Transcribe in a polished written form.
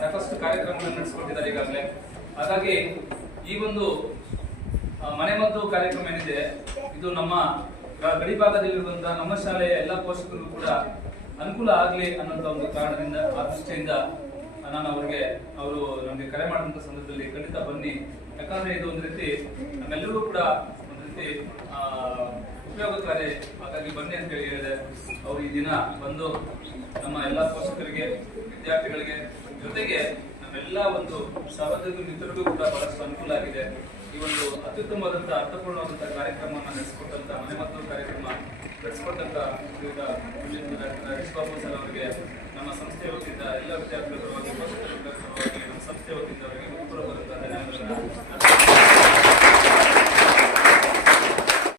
ಸಾಕಷ್ಟು ಕಾರ್ಯಕ್ರಮಗಳನ್ನು ನಡೆಸಿಕೊಟ್ಟಿದ್ದಾರೆ ಈಗಾಗಲೇ. ಹಾಗಾಗಿ ಈ ಒಂದು ಮನೆಮದ್ದು ಕಾರ್ಯಕ್ರಮ ಏನಿದೆ ಇದು ನಮ್ಮ ಗಡಿ ಭಾಗದಲ್ಲಿರುವಂತಹ ನಮ್ಮ ಶಾಲೆಯ ಎಲ್ಲ ಪೋಷಕರಿಗೂ ಕೂಡ ಅನುಕೂಲ ಆಗಲಿ ಅನ್ನೋಂಥ ಒಂದು ಕಾರಣದಿಂದ ಆ ದೃಷ್ಟಿಯಿಂದ ನಾನು ಅವರು ನಮಗೆ ಕರೆ ಮಾಡುವಂತ ಸಂದರ್ಭದಲ್ಲಿ ಖಂಡಿತ ಬನ್ನಿ, ಯಾಕಂದ್ರೆ ಇದು ಒಂದು ರೀತಿ ನಮ್ಮೆಲ್ಲರಿಗೂ ಕೂಡ ಒಂದು ರೀತಿ ಉಪಯೋಗಕಾರಿ, ಹಾಗಾಗಿ ಬನ್ನಿ ಅಂತ ಹೇಳಿ ಹೇಳಿದೆ. ಅವರು ಈ ದಿನ ಬಂದು ನಮ್ಮ ಎಲ್ಲ ಪೋಷಕರಿಗೆ, ವಿದ್ಯಾರ್ಥಿಗಳಿಗೆ ಜೊತೆಗೆ ನಮ್ಮೆಲ್ಲ ಒಂದು ಸಾರ್ವಜನಿಕ ಮಿತ್ರರಿಗೂ ಕೂಡ ಬಹಳಷ್ಟು ಅನುಕೂಲ ಆಗಿದೆ. ಈ ಒಂದು ಅತ್ಯುತ್ತಮವಾದಂತಹ ಅರ್ಥಪೂರ್ಣವಾದಂತಹ ಕಾರ್ಯಕ್ರಮವನ್ನು ನಡೆಸಿಕೊಟ್ಟಂತ ಮನೆಮದ್ದು ಕಾರ್ಯಕ್ರಮ ನಡೆಸಿಕೊಟ್ಟಂತ ಹರೀಶ್ ಬಾಬು ಸರ್ ಅವರಿಗೆ ನಮ್ಮ ಸಂಸ್ಥೆ ವತಿಯಿಂದ ಎಲ್ಲ ವಿದ್ಯಾರ್ಥಿಗಳ ಪರವಾಗಿ, ಪೋಷಕರ ಪರವಾಗಿ, ನಮ್ಮ ಸಂಸ್ಥೆ ವತಿಯಿಂದ ಅವರಿಗೆ